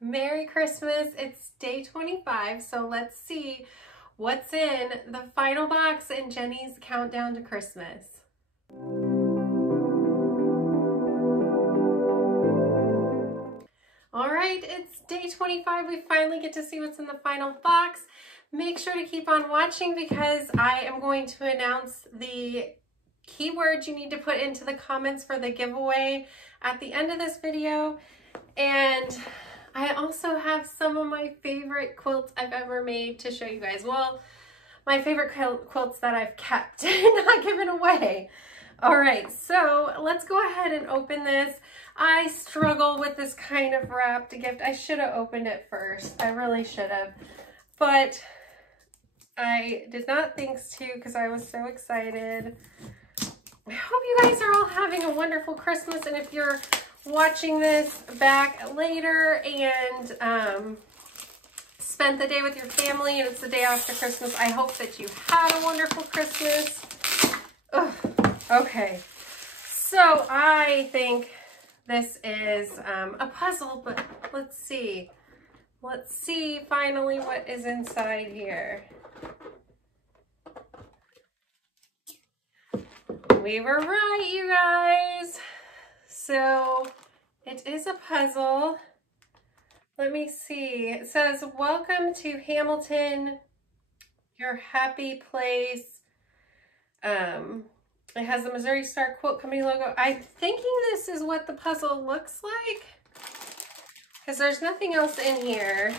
Merry Christmas. It's day 25, so let's see what's in the final box in Jenny's countdown to Christmas. All right, it's day 25. We finally get to see what's in the final box. Make sure to keep on watching because I am going to announce the keywords you need to put into the comments for the giveaway at the end of this video. And I also have some of my favorite quilts I've ever made to show you guys. Well, my favorite quilts that I've kept and not given away. All right, so let's go ahead and open this. I struggle with this kind of wrapped gift. I should have opened it first. I really should have. But I did not think to because I was so excited. I hope you guys are all having a wonderful Christmas. And if you're watching this back later and spent the day with your family and it's the day after Christmas, I hope that you had a wonderful Christmas. Ugh. Okay, so I think this is a puzzle, but let's see. Let's see finally what is inside here. We were right, you guys. So it is a puzzle. Let me see. It says, welcome to Hamilton, your happy place. It has the Missouri Star Quilt Company logo. I'm thinking this is what the puzzle looks like because there's nothing else in here.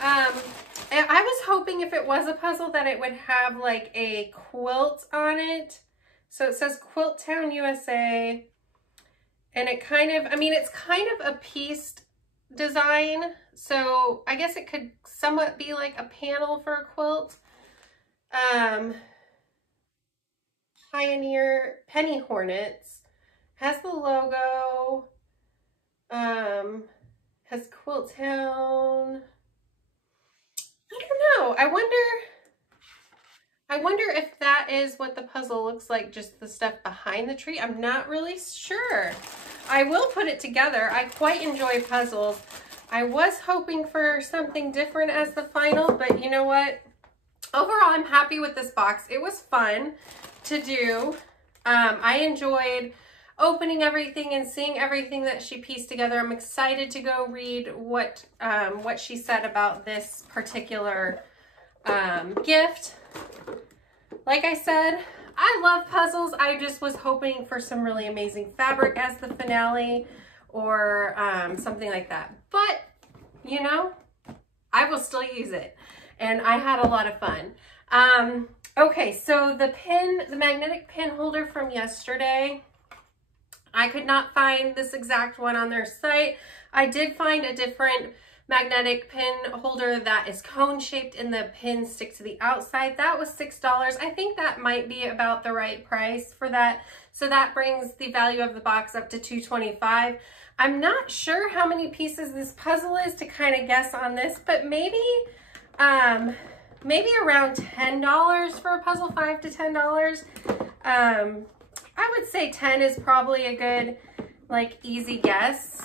And I was hoping if it was a puzzle that it would have like a quilt on it. So it says Quilt Town, USA. And it kind of, I mean, it's kind of a pieced design. So I guess it could somewhat be like a panel for a quilt. Pioneer Penny Hornets. Has the logo. Has Quilt Town. I don't know. I wonder if that is what the puzzle looks like, just the stuff behind the tree. I'm not really sure. I will put it together. I quite enjoy puzzles. I was hoping for something different as the final, but you know what? Overall, I'm happy with this box. It was fun to do. I enjoyed opening everything and seeing everything that she pieced together. I'm excited to go read what she said about this particular gift. Like I said, I love puzzles. I just was hoping for some really amazing fabric as the finale or something like that. But, you know, I will still use it. And I had a lot of fun. Okay, so the magnetic pin holder from yesterday, I could not find this exact one on their site. I did find a different magnetic pin holder that is cone shaped and the pins stick to the outside. That was $6. I think that might be about the right price for that. So that brings the value of the box up to $2.25. I'm not sure how many pieces this puzzle is to kind of guess on this, but maybe around $10 for a puzzle, $5 to $10. I would say 10 is probably a good, like, easy guess,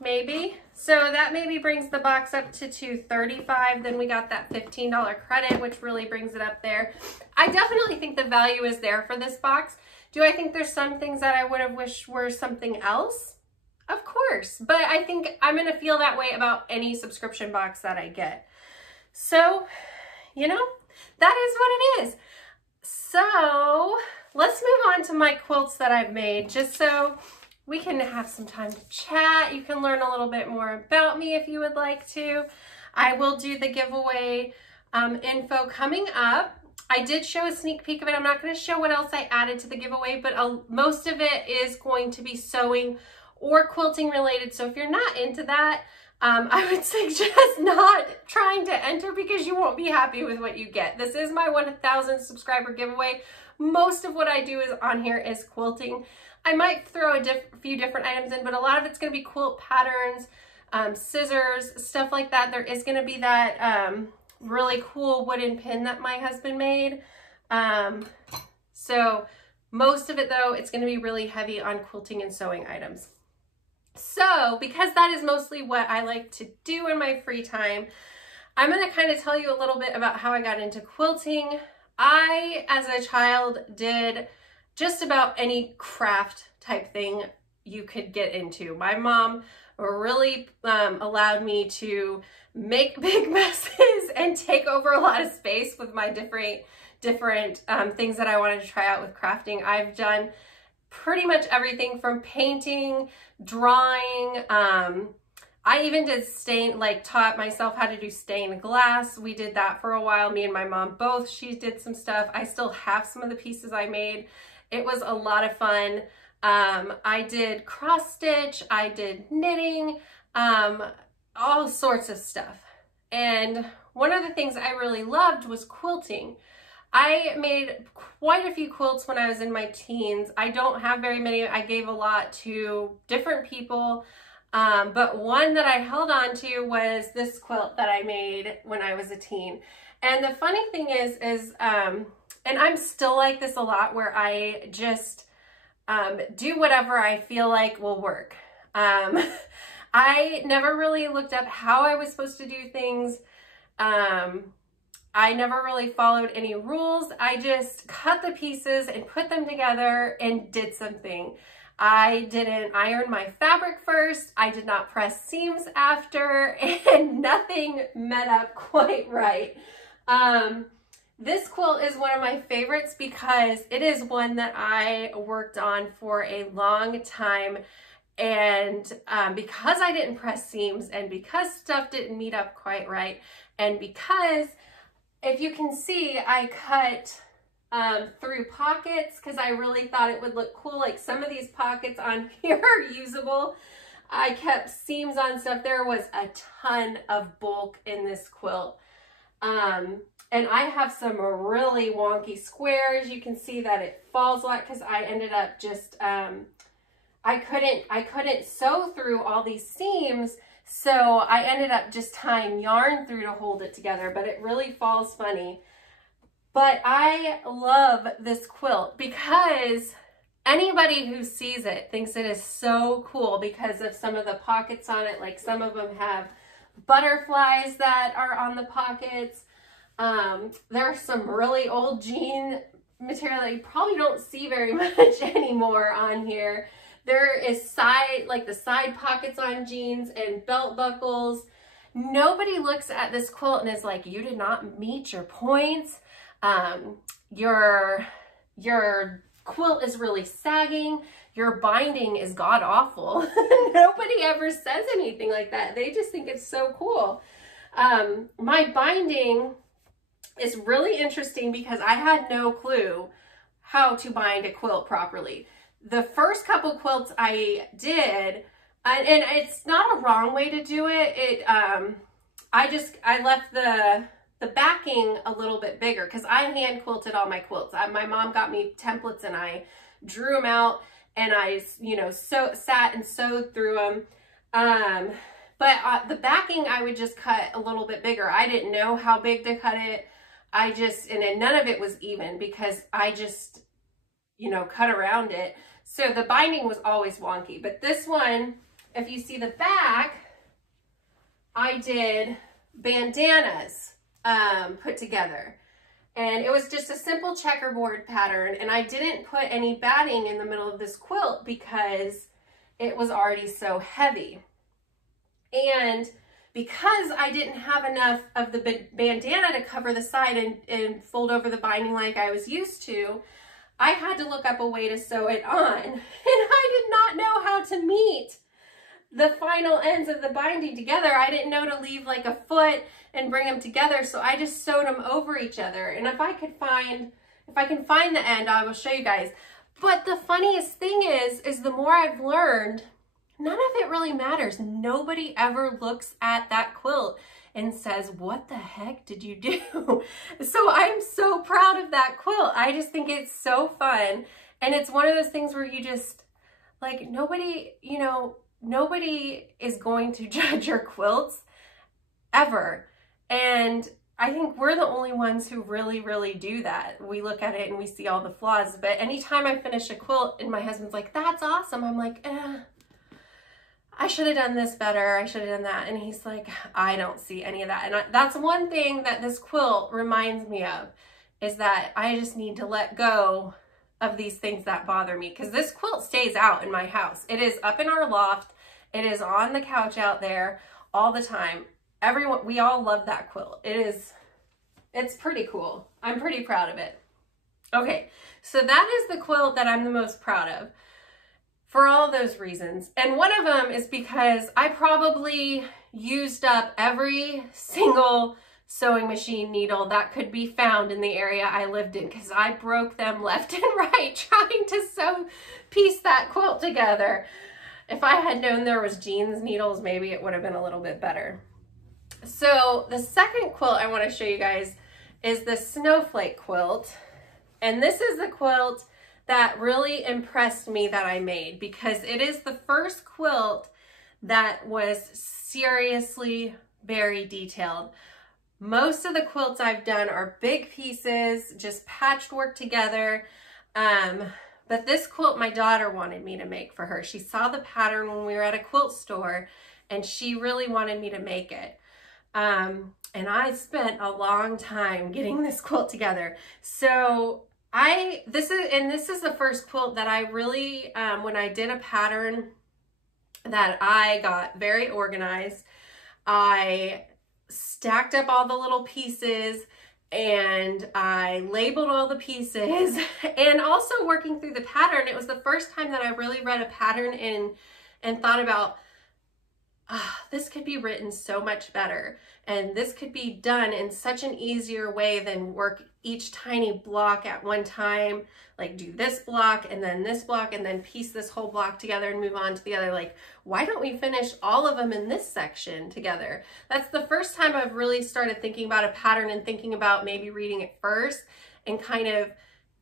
maybe. So that maybe brings the box up to $2.35. Then we got that $15 credit, which really brings it up there. I definitely think the value is there for this box. Do I think there's some things that I would have wished were something else? Of course, but I think I'm going to feel that way about any subscription box that I get. So, you know, that is what it is. So let's move on to my quilts that I've made, just so we can have some time to chat. You can learn a little bit more about me if you would like to. I will do the giveaway info coming up. I did show a sneak peek of it. I'm not going to show what else I added to the giveaway, but most of it is going to be sewing or quilting related. So if you're not into that, I would suggest not trying to enter because you won't be happy with what you get. This is my 1,000 subscriber giveaway. Most of what I do is on here is quilting. I might throw a few different items in, but a lot of it's going to be quilt patterns, scissors, stuff like that. There is going to be that really cool wooden pin that my husband made. So most of it, though, it's going to be really heavy on quilting and sewing items. So because that is mostly what I like to do in my free time, I'm going to kind of tell you a little bit about how I got into quilting. I, as a child, did just about any craft type thing you could get into. My mom really allowed me to make big messes and take over a lot of space with my different things that I wanted to try out with crafting. I've done pretty much everything from painting, drawing. I even did taught myself how to do stained glass. We did that for a while. Me and my mom both. She did some stuff. I still have some of the pieces I made. It was a lot of fun. I did cross stitch. I did knitting, all sorts of stuff. And one of the things I really loved was quilting. I made quite a few quilts when I was in my teens. I don't have very many. I gave a lot to different people. But one that I held on to was this quilt that I made when I was a teen. And the funny thing is and I'm still like this a lot, where I just do whatever I feel like will work. I never really looked up how I was supposed to do things. I never really followed any rules. I just cut the pieces and put them together and did something. I didn't iron my fabric first. I did not press seams after, and nothing met up quite right. This quilt is one of my favorites because it is one that I worked on for a long time. And because I didn't press seams, and because stuff didn't meet up quite right, and because, if you can see, I cut through pockets because I really thought it would look cool. Like some of these pockets on here are usable. I kept seams on stuff. There was a ton of bulk in this quilt. And I have some really wonky squares. You can see that it falls a lot because I ended up just, I couldn't sew through all these seams. So I ended up just tying yarn through to hold it together, but it really falls funny. But I love this quilt because anybody who sees it thinks it is so cool because of some of the pockets on it. Like some of them have butterflies that are on the pockets. There's some really old jean material that you probably don't see very much anymore on here. There is the side pockets on jeans and belt buckles. Nobody looks at this quilt and is like, you did not meet your points. Your quilt is really sagging. Your binding is god awful. Nobody ever says anything like that. They just think it's so cool. My binding is really interesting because I had no clue how to bind a quilt properly. The first couple quilts I did, and it's not a wrong way to do it. I left the backing a little bit bigger because I hand quilted all my quilts. My mom got me templates and I drew them out and I, sat and sewed through them. But the backing I would just cut a little bit bigger. I didn't know how big to cut it. And none of it was even because I just, cut around it. So the binding was always wonky. But this one, if you see the back, I did bandanas put together. And it was just a simple checkerboard pattern. And I didn't put any batting in the middle of this quilt because it was already so heavy. And because I didn't have enough of the bandana to cover the side and fold over the binding like I was used to, I had to look up a way to sew it on. And I did not know how to meet the final ends of the binding together. I didn't know to leave like a foot and bring them together. So I just sewed them over each other. And if I can find the end, I will show you guys. But the funniest thing is the more I've learned, none of it really matters. Nobody ever looks at that quilt and says, what the heck did you do? So I'm so proud of that quilt. I just think it's so fun. And it's one of those things where you just, like, nobody is going to judge your quilts ever. And I think we're the only ones who really, really do that. We look at it and we see all the flaws. But anytime I finish a quilt and my husband's like, that's awesome, I'm like, I should have done this better. I should have done that. And he's like, I don't see any of that. And that's one thing that this quilt reminds me of, is that I just need to let go of these things that bother me, because this quilt stays out in my house. It is up in our loft. It is on the couch out there all the time. Everyone, we all love that quilt. It's pretty cool. I'm pretty proud of it. Okay, so that is the quilt that I'm the most proud of for all those reasons. And one of them is because I probably used up every single sewing machine needle that could be found in the area I lived in, because I broke them left and right trying to piece that quilt together. If I had known there was jeans needles, maybe it would have been a little bit better. So the second quilt I want to show you guys is the Snowflake Quilt. And this is the quilt that really impressed me that I made, because it is the first quilt that was seriously very detailed. Most of the quilts I've done are big pieces, just patched work together. But this quilt my daughter wanted me to make for her. She saw the pattern when we were at a quilt store and she really wanted me to make it. And I spent a long time getting this quilt together. So this is the first quilt that I really, when I did a pattern, that I got very organized. I stacked up all the little pieces and I labeled all the pieces, and also working through the pattern. It was the first time that I really read a pattern and thought about, this could be written so much better, and this could be done in such an easier way than work each tiny block at one time, like do this block and then piece this whole block together and move on to the other. Like, why don't we finish all of them in this section together? That's the first time I've really started thinking about a pattern and thinking about maybe reading it first and kind of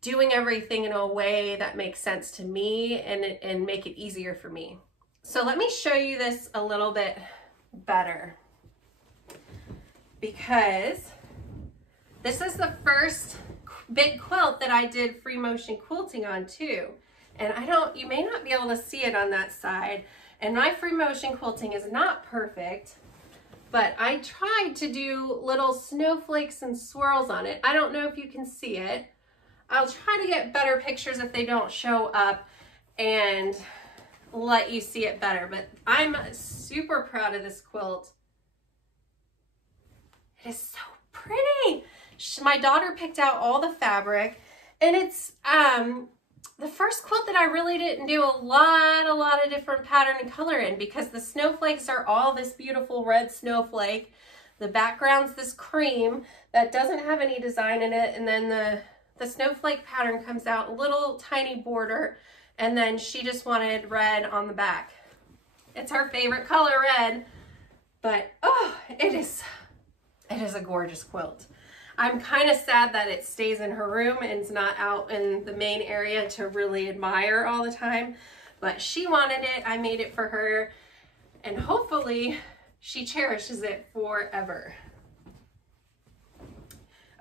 doing everything in a way that makes sense to me and make it easier for me. So let me show you this a little bit better, because this is the first big quilt that I did free motion quilting on too. And you may not be able to see it on that side. And my free motion quilting is not perfect, but I tried to do little snowflakes and swirls on it. I don't know if you can see it. I'll try to get better pictures if they don't show up and let you see it better, but I'm super proud of this quilt. It is so pretty. My daughter picked out all the fabric, and it's the first quilt that I really didn't do a lot of different pattern and color in, because the snowflakes are all this beautiful red snowflake. The background's this cream that doesn't have any design in it, and then the snowflake pattern comes out, a little tiny border, and then she just wanted red on the back. It's her favorite color, red, but oh, it is a gorgeous quilt. I'm kind of sad that it stays in her room and it's not out in the main area to really admire all the time, but she wanted it. I made it for her, and hopefully she cherishes it forever.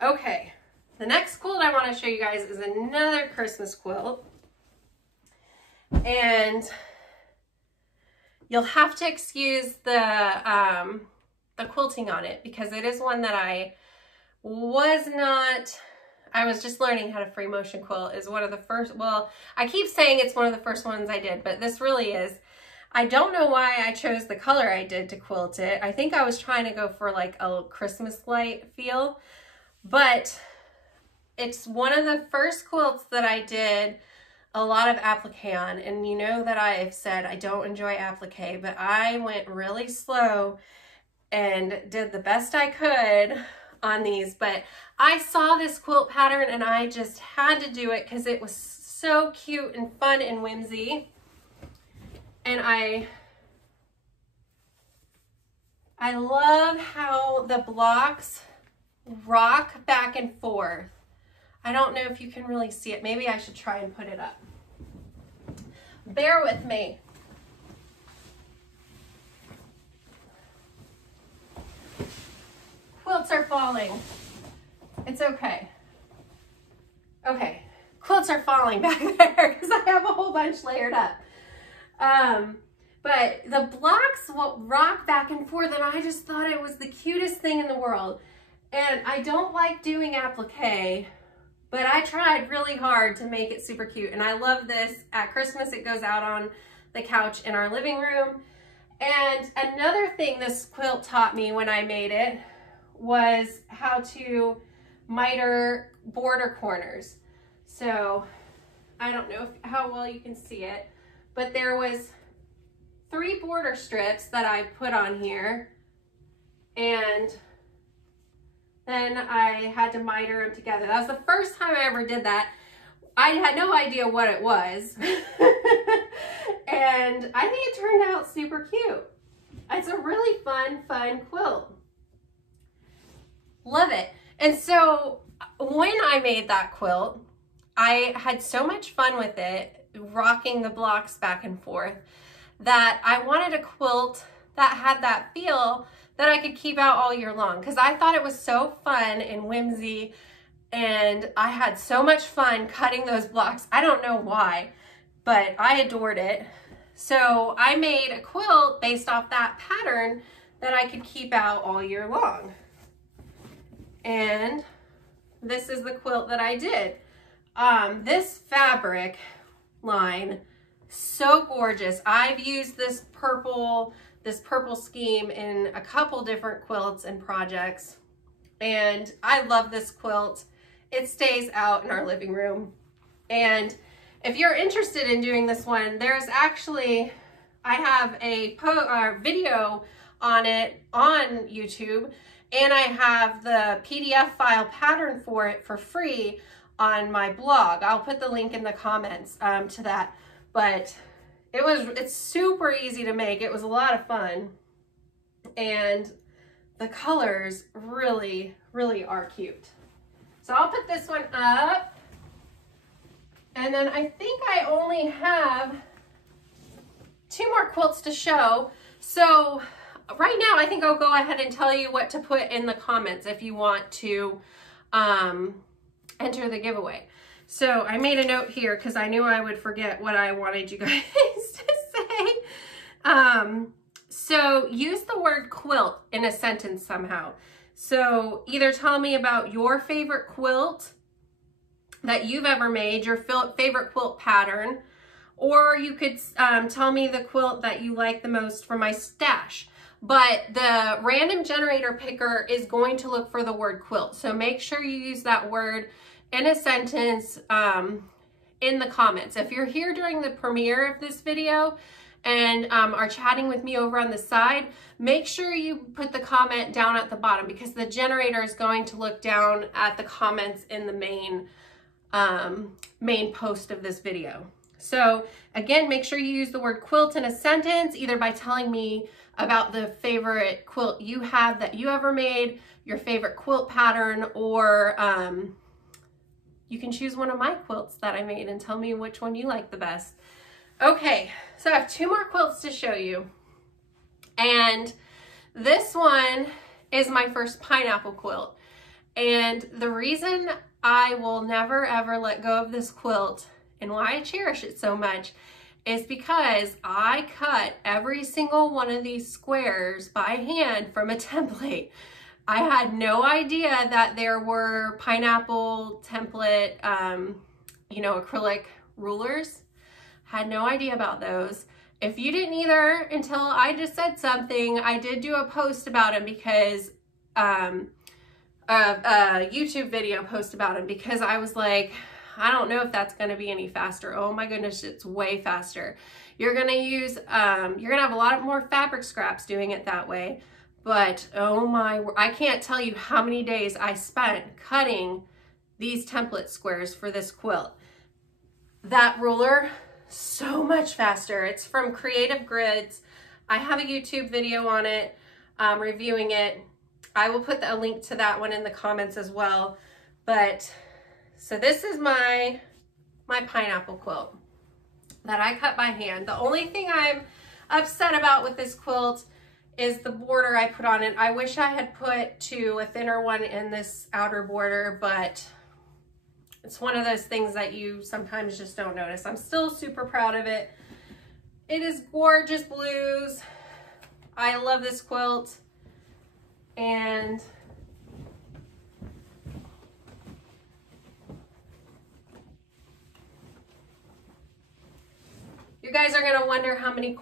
Okay, the next quilt I want to show you guys is another Christmas quilt, and you'll have to excuse the quilting on it, because it is one that I was just learning how to free motion quilt. Is one of the first, well, I keep saying it's one of the first ones I did, but this really is. I don't know why I chose the color I did to quilt it. I think I was trying to go for like a Christmas light feel, but it's one of the first quilts that I did a lot of applique on. And you know that I've said I don't enjoy applique, but I went really slow and did the best I could on these. But I saw this quilt pattern and I just had to do it because it was so cute and fun and whimsy. And I love how the blocks rock back and forth. I don't know if you can really see it. Maybe I should try and put it up. Bear with me. Quilts are falling. It's okay. Okay, quilts are falling back there because I have a whole bunch layered up. But the blocks will rock back and forth, and I just thought it was the cutest thing in the world. And I don't like doing applique, but I tried really hard to make it super cute. And I love this. At Christmas, it goes out on the couch in our living room. And another thing this quilt taught me when I made it was how to miter border corners. So I don't know how well you can see it, but there was 3 border strips that I put on here, and then I had to miter them together. That was the first time I ever did that. I had no idea what it was. And I think it turned out super cute. It's a really fun quilt. Love it. And so when I made that quilt, I had so much fun with it, rocking the blocks back and forth, that I wanted a quilt that had that feel that I could keep out all year long, because I thought it was so fun and whimsy, and I had so much fun cutting those blocks. I don't know why, but I adored it. So I made a quilt based off that pattern that I could keep out all year long. And this is the quilt that I did. This fabric line, so gorgeous. I've used this purple scheme in a couple different quilts and projects, and I love this quilt. It stays out in our living room. And if you're interested in doing this one, there's actually, I have a video on it on YouTube, and I have the PDF file pattern for it for free on my blog. I'll put the link in the comments to that. But it's super easy to make. It was a lot of fun. And the colors really, really are cute. So I'll put this one up. And then I think I only have 2 more quilts to show. So right now, I think I'll go ahead and tell you what to put in the comments if you want to enter the giveaway. So I made a note here because I knew I would forget what I wanted you guys to say. So use the word quilt in a sentence somehow. So either tell me about your favorite quilt that you've ever made, your favorite quilt pattern, or you could tell me the quilt that you like the most from my stash. But the random generator picker is going to look for the word quilt. So make sure you use that word in a sentence in the comments. If you're here during the premiere of this video and are chatting with me over on the side, make sure you put the comment down at the bottom, because the generator is going to look down at the comments in the main post of this video. So again, make sure you use the word quilt in a sentence, either by telling me about the favorite quilt you have that you ever made, your favorite quilt pattern, or you can choose one of my quilts that I made and tell me which one you like the best. Okay, so I have 2 more quilts to show you. And this one is my first pineapple quilt. And the reason I will never ever let go of this quilt and why I cherish it so much is because I cut every single one of these squares by hand from a template. I had no idea that there were pineapple template, you know, acrylic rulers. Had no idea about those. If you didn't either until I just said something, I did do a post about them because, a YouTube video post about them, because I was like, I don't know if that's going to be any faster. Oh my goodness, it's way faster. You're going to use, you're going to have a lot more fabric scraps doing it that way. But oh my, I can't tell you how many days I spent cutting these template squares for this quilt. That ruler, so much faster. It's from Creative Grids. I have a YouTube video on it, reviewing it. I will put a link to that one in the comments as well. But so this is my pineapple quilt that I cut by hand. The only thing I'm upset about with this quilt is the border I put on it. I wish I had put a thinner one in this outer border, but it's one of those things that you sometimes just don't notice. I'm still super proud of it. It is gorgeous blues. I love this quilt. And you guys are gonna wonder how many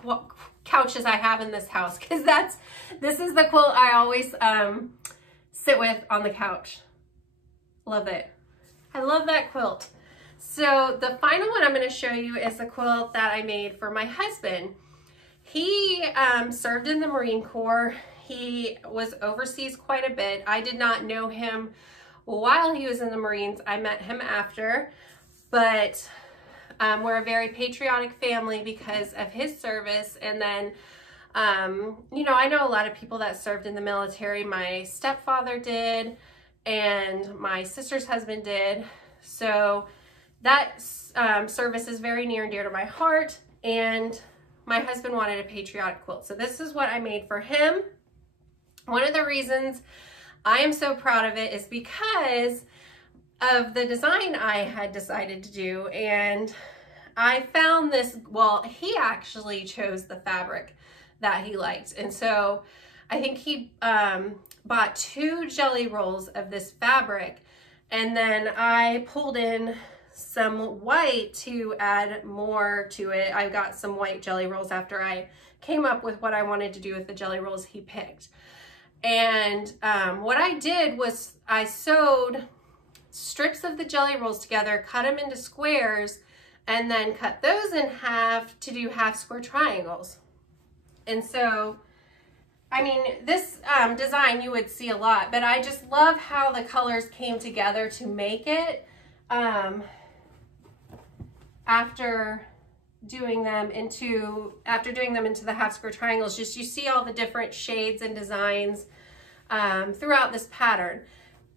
couches I have in this house, because this is the quilt I always sit with on the couch. Love it. I love that quilt. So the final one I'm going to show you is the quilt that I made for my husband. He served in the Marine Corps. He was overseas quite a bit. I did not know him while he was in the Marines. I met him after, but we're a very patriotic family because of his service. And then, you know, I know a lot of people that served in the military. My stepfather did, and my sister's husband did. So that service is very near and dear to my heart, and my husband wanted a patriotic quilt. So this is what I made for him. One of the reasons I am so proud of it is because of the design I had decided to do. And I found this, well, he actually chose the fabric that he liked. And so I think he bought 2 jelly rolls of this fabric, and then I pulled in some white to add more to it. I got some white jelly rolls after I came up with what I wanted to do with the jelly rolls he picked. And what I did was I sewed strips of the jelly rolls together, cut them into squares, and then cut those in half to do half square triangles. And so, I mean, this design you would see a lot, but I just love how the colors came together to make it after doing them into the half square triangles. Just you see all the different shades and designs throughout this pattern.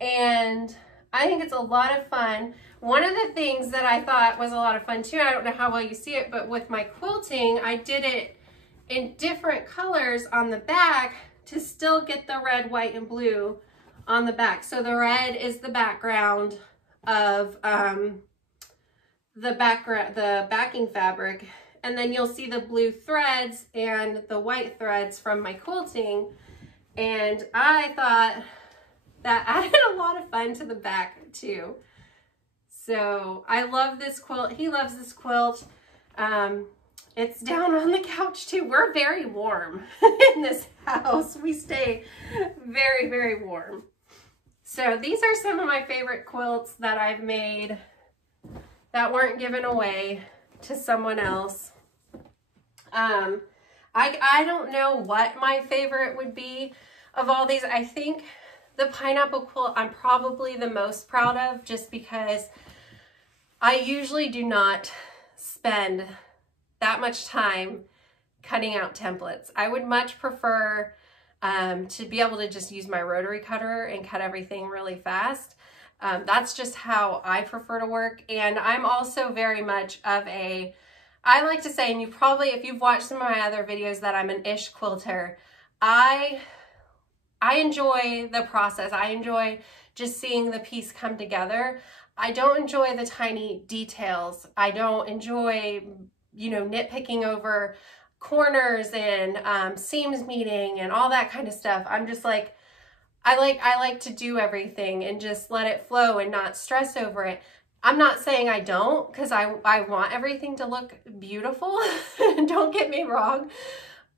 And I think it's a lot of fun. One of the things that I thought was a lot of fun too, I don't know how well you see it, but with my quilting, I did it in different colors on the back to still get the red, white, and blue on the back. So the red is the background of the backing fabric, and then you'll see the blue threads and the white threads from my quilting. And I thought that added a lot of fun to the back too. So I love this quilt. He loves this quilt. It's down on the couch too. We're very warm in this house. We stay very, very warm. So these are some of my favorite quilts that I've made that weren't given away to someone else. I don't know what my favorite would be of all these. I think the pineapple quilt I'm probably the most proud of, just because I usually do not spend that much time cutting out templates. I would much prefer to be able to just use my rotary cutter and cut everything really fast. That's just how I prefer to work. And I'm also very much of a, I like to say, and you probably, if you've watched some of my other videos, that I'm an ish quilter. I enjoy the process. I enjoy just seeing the piece come together. I don't enjoy the tiny details. I don't enjoy, you know, nitpicking over corners and seams meeting and all that kind of stuff. I'm just like, I like to do everything and just let it flow and not stress over it. I'm not saying I don't, because I want everything to look beautiful. Don't get me wrong.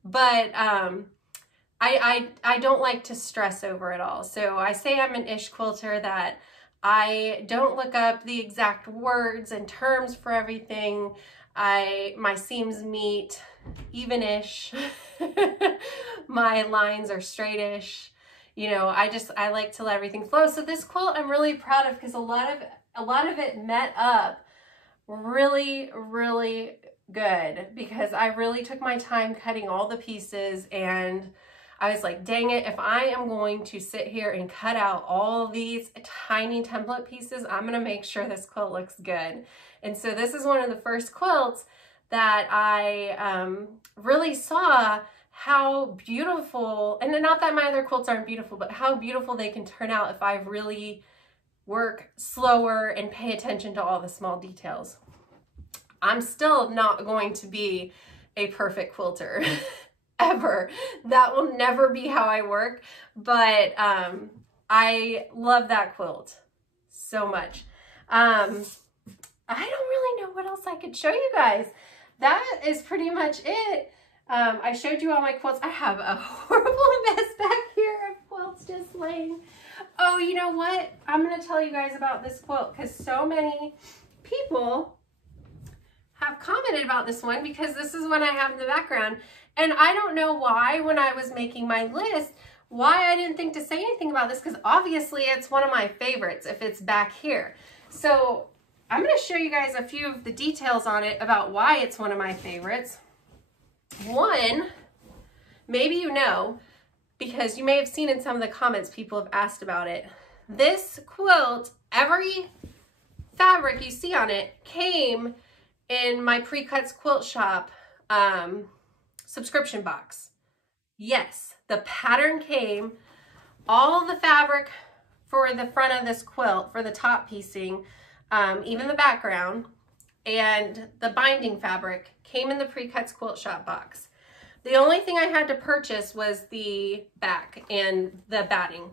But I don't like to stress over it all. So I say I'm an ish quilter, that I don't look up the exact words and terms for everything. My seams meet even-ish. My lines are straightish. You know, I like to let everything flow. So this quilt I'm really proud of, because a lot of it met up really, really good, because I really took my time cutting all the pieces, and I was like, dang it, if I am going to sit here and cut out all these tiny template pieces, I'm gonna make sure this quilt looks good. And so this is one of the first quilts that I really saw how beautiful, and not that my other quilts aren't beautiful, but how beautiful they can turn out if I really work slower and pay attention to all the small details. I'm still not going to be a perfect quilter ever. That will never be how I work, but I love that quilt so much. I don't really know what else I could show you guys. That is pretty much it. I showed you all my quilts. I have a horrible mess back here of quilts just laying. Oh, you know what? I'm going to tell you guys about this quilt because so many people have commented about this one because this is one I have in the background. And I don't know why, when I was making my list, why I didn't think to say anything about this, because obviously it's one of my favorites if it's back here. So I'm going to show you guys a few of the details on it about why it's one of my favorites. One, maybe you know, because you may have seen in some of the comments people have asked about it. This quilt, every fabric you see on it came in my Precuts quilt shop subscription box. Yes, the pattern came, all the fabric for the front of this quilt, for the top piecing, even the background, and the binding fabric came in the Precuts quilt shop box. The only thing I had to purchase was the back and the batting.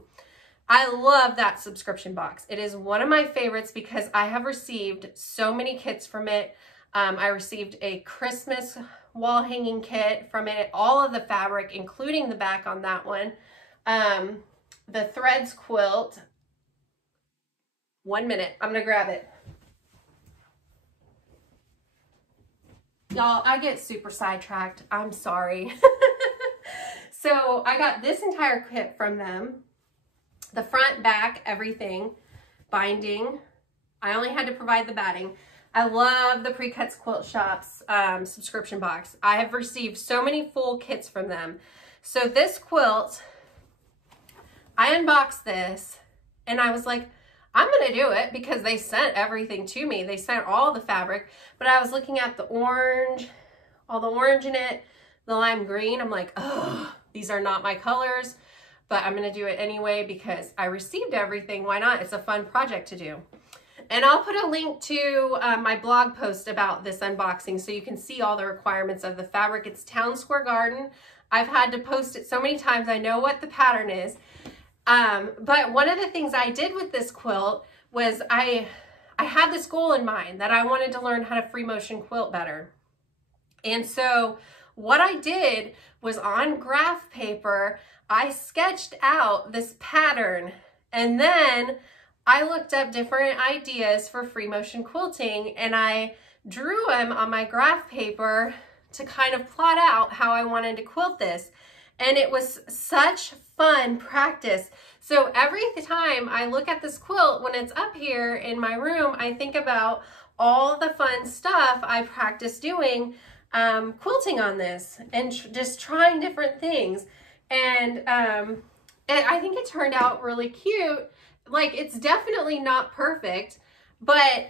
I love that subscription box. It is one of my favorites because I have received so many kits from it. I received a Christmas wall hanging kit from it, all of the fabric, including the back on that one. The threads quilt. 1 minute, I'm gonna grab it. Y'all, I get super sidetracked. I'm sorry. So I got this entire kit from them. The front, back, everything. Binding. I only had to provide the batting. I love the Precuts Quilt Shop's subscription box. I have received so many full kits from them. So this quilt, I unboxed this and I was like, I'm gonna do it because they sent everything to me. They sent all the fabric, but I was looking at the orange, all the orange in it, the lime green. I'm like, oh, these are not my colors, but I'm gonna do it anyway because I received everything. Why not? It's a fun project to do. And I'll put a link to my blog post about this unboxing so you can see all the requirements of the fabric. It's Town Square Garden. I've had to post it so many times. I know what the pattern is. But one of the things I did with this quilt was I had this goal in mind that I wanted to learn how to free motion quilt better. And so what I did was on graph paper, I sketched out this pattern and then I looked up different ideas for free motion quilting and I drew them on my graph paper to kind of plot out how I wanted to quilt this. And it was such fun practice. So every time I look at this quilt, when it's up here in my room, I think about all the fun stuff I practiced doing quilting on this and just trying different things. And I think it turned out really cute. Like, it's definitely not perfect, but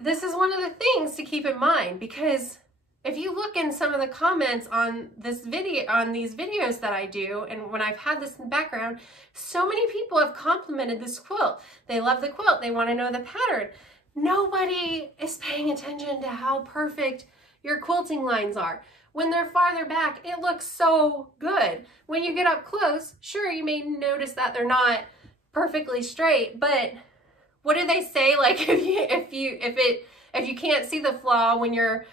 this is one of the things to keep in mind because if you look in some of the comments on this video, on these videos that I do, and when I've had this in the background, so many people have complimented this quilt. They love the quilt. They want to know the pattern. Nobody is paying attention to how perfect your quilting lines are. When they're farther back, it looks so good. When you get up close, sure, you may notice that they're not perfectly straight, but what do they say? Like if you can't see the flaw when you're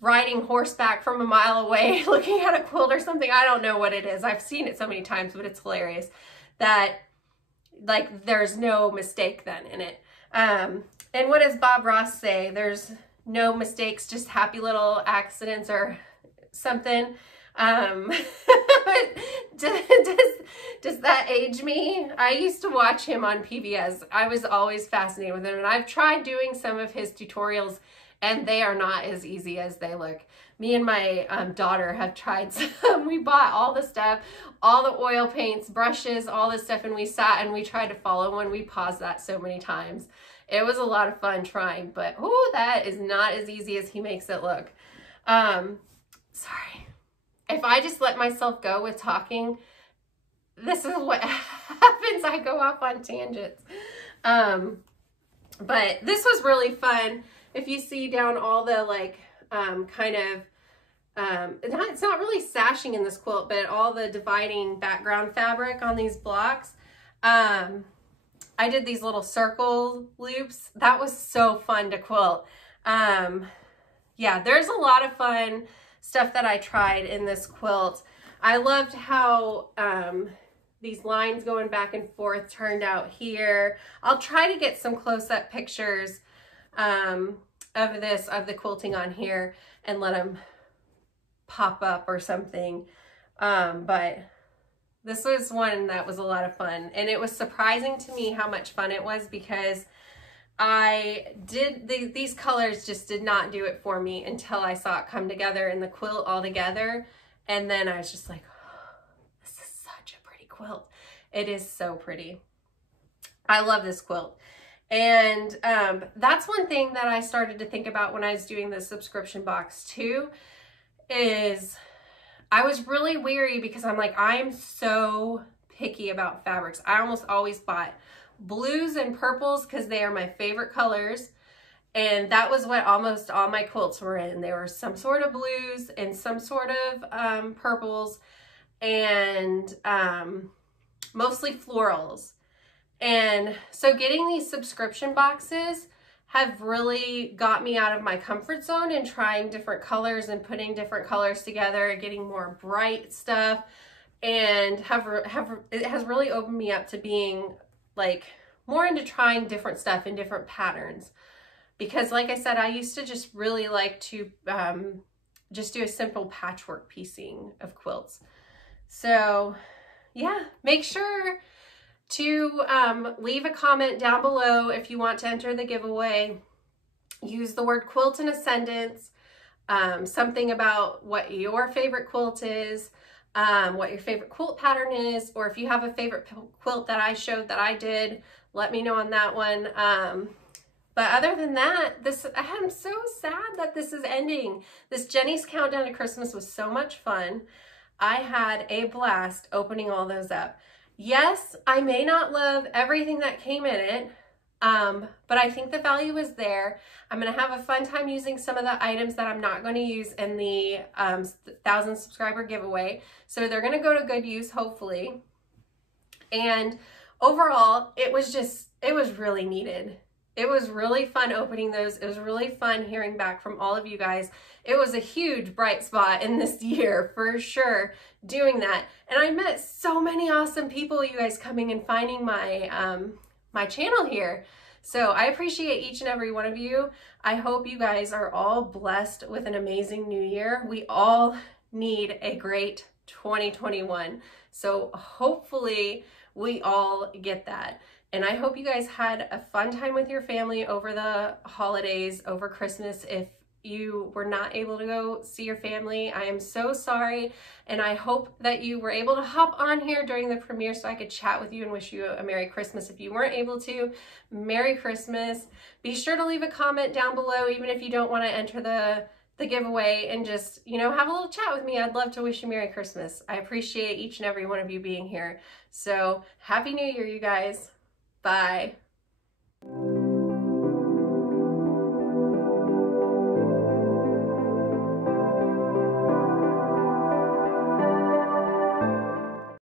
riding horseback from a mile away looking at a quilt or something, I don't know what it is. I've seen it so many times, but it's hilarious that like there's no mistake then in it. And what does Bob Ross say? There's no mistakes, just happy little accidents or something. Does that age me? I used to watch him on PBS. I was always fascinated with him, and I've tried doing some of his tutorials and they are not as easy as they look. Me and my daughter have tried some. We bought all the stuff, all the oil paints, brushes, all this stuff, and we sat and we tried to follow one. We paused that so many times. It was a lot of fun trying, but oh, that is not as easy as he makes it look. Sorry. If I just let myself go with talking, this is what happens. I go off on tangents. But this was really fun. If you see down all the like kind of it's not really sashing in this quilt, but all the dividing background fabric on these blocks. I did these little circle loops. That was so fun to quilt. Yeah, there's a lot of fun stuff that I tried in this quilt. I loved how these lines going back and forth turned out here. I'll try to get some close-up pictures of the quilting on here and let them pop up or something. But this was one that was a lot of fun, and it was surprising to me how much fun it was, because these colors just did not do it for me until I saw it come together in the quilt all together. And then I was just like, oh, this is such a pretty quilt. It is so pretty. I love this quilt. And that's one thing that I started to think about when I was doing the subscription box too, is I was really weary, because I'm like, I'm so picky about fabrics. I almost always bought blues and purples because they are my favorite colors. And that was what almost all my quilts were in. They were some sort of blues and some sort of purples, and mostly florals. And so getting these subscription boxes have really got me out of my comfort zone and trying different colors and putting different colors together, getting more bright stuff, and it has really opened me up to being like more into trying different stuff in different patterns. Because like I said, I used to just really like to just do a simple patchwork piecing of quilts. So yeah, make sure to leave a comment down below if you want to enter the giveaway. Use the word quilt in a sentence, something about what your favorite quilt is, what your favorite quilt pattern is, or if you have a favorite quilt that I showed that I did, let me know on that one. But other than that, I'm so sad that this is ending. This Jenny's Countdown to Christmas was so much fun. I had a blast opening all those up. Yes, I may not love everything that came in it, but I think the value is there. I'm going to have a fun time using some of the items that I'm not going to use in the 1,000 subscriber giveaway. So they're going to go to good use, hopefully. And overall, it was really needed. It was really fun opening those. It was really fun hearing back from all of you guys. It was a huge bright spot in this year for sure doing that. And I met so many awesome people, you guys coming and finding my, my channel here. So I appreciate each and every one of you. I hope you guys are all blessed with an amazing new year. We all need a great 2021. So hopefully we all get that. And I hope you guys had a fun time with your family over the holidays, over Christmas. If you were not able to go see your family, I am so sorry. And I hope that you were able to hop on here during the premiere so I could chat with you and wish you a Merry Christmas. If you weren't able to, Merry Christmas. Be sure to leave a comment down below, even if you don't want to enter the giveaway, and just, you know, have a little chat with me. I'd love to wish you Merry Christmas. I appreciate each and every one of you being here. So Happy New Year, you guys. Bye.